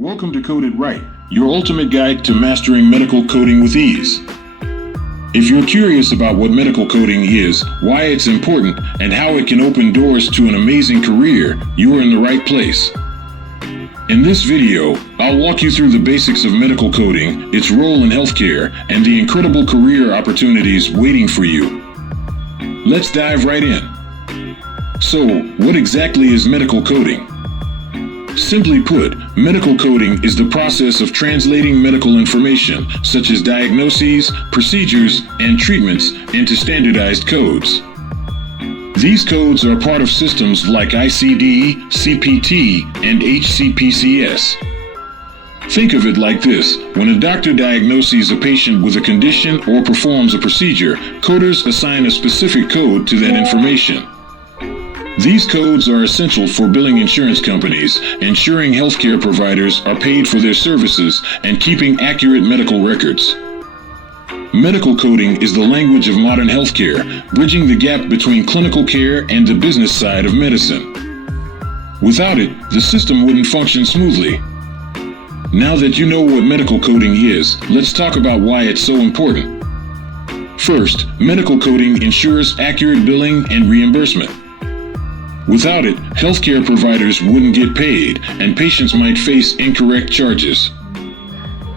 Welcome to Code It Right, your ultimate guide to mastering medical coding with ease. If you're curious about what medical coding is, why it's important, and how it can open doors to an amazing career, you are in the right place. In this video, I'll walk you through the basics of medical coding, its role in healthcare, and the incredible career opportunities waiting for you. Let's dive right in. So, what exactly is medical coding? Simply put, medical coding is the process of translating medical information, such as diagnoses, procedures, and treatments, into standardized codes. These codes are part of systems like ICD, CPT, and HCPCS. Think of it like this: when a doctor diagnoses a patient with a condition or performs a procedure, coders assign a specific code to that information. These codes are essential for billing insurance companies, ensuring healthcare providers are paid for their services, and keeping accurate medical records. Medical coding is the language of modern healthcare, bridging the gap between clinical care and the business side of medicine. Without it, the system wouldn't function smoothly. Now that you know what medical coding is, let's talk about why it's so important. First, medical coding ensures accurate billing and reimbursement. Without it, healthcare providers wouldn't get paid, and patients might face incorrect charges.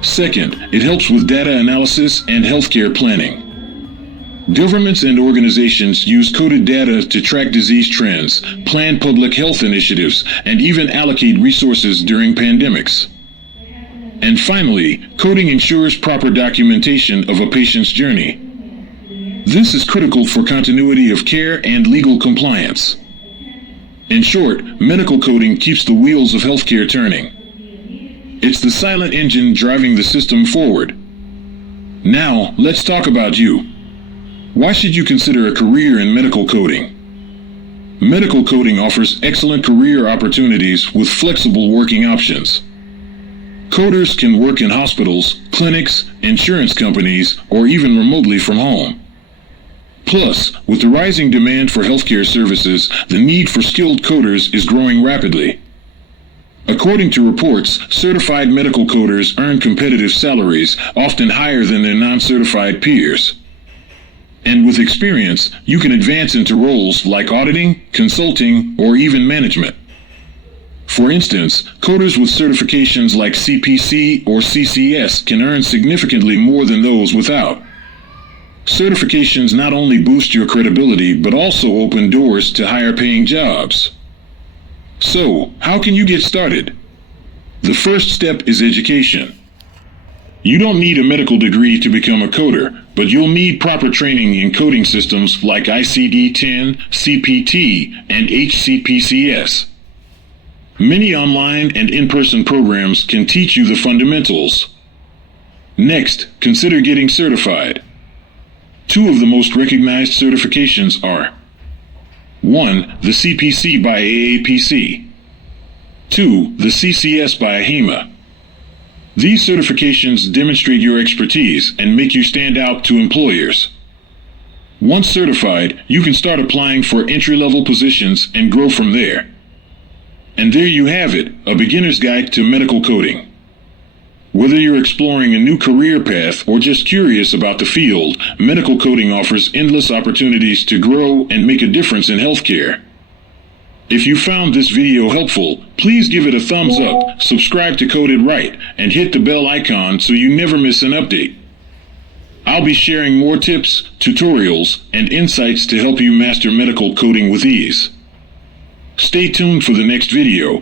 Second, it helps with data analysis and healthcare planning. Governments and organizations use coded data to track disease trends, plan public health initiatives, and even allocate resources during pandemics. And finally, coding ensures proper documentation of a patient's journey. This is critical for continuity of care and legal compliance. In short, medical coding keeps the wheels of healthcare turning. It's the silent engine driving the system forward. Now, let's talk about you. Why should you consider a career in medical coding? Medical coding offers excellent career opportunities with flexible working options. Coders can work in hospitals, clinics, insurance companies, or even remotely from home. Plus, with the rising demand for healthcare services, the need for skilled coders is growing rapidly. According to reports, certified medical coders earn competitive salaries, often higher than their non-certified peers. And with experience, you can advance into roles like auditing, consulting, or even management. For instance, coders with certifications like CPC or CCS can earn significantly more than those without. Certifications not only boost your credibility, but also open doors to higher paying jobs. So, how can you get started? The first step is education. You don't need a medical degree to become a coder, but you'll need proper training in coding systems like ICD-10, CPT, and HCPCS. Many online and in-person programs can teach you the fundamentals. Next, consider getting certified. Two of the most recognized certifications are: 1. The CPC by AAPC. 2. The CCS by HEMA. These certifications demonstrate your expertise and make you stand out to employers. Once certified, you can start applying for entry-level positions and grow from there. And there you have it, a beginner's guide to medical coding. Whether you're exploring a new career path or just curious about the field, medical coding offers endless opportunities to grow and make a difference in healthcare. If you found this video helpful, please give it a thumbs up, subscribe to Code It Right, and hit the bell icon so you never miss an update. I'll be sharing more tips, tutorials, and insights to help you master medical coding with ease. Stay tuned for the next video,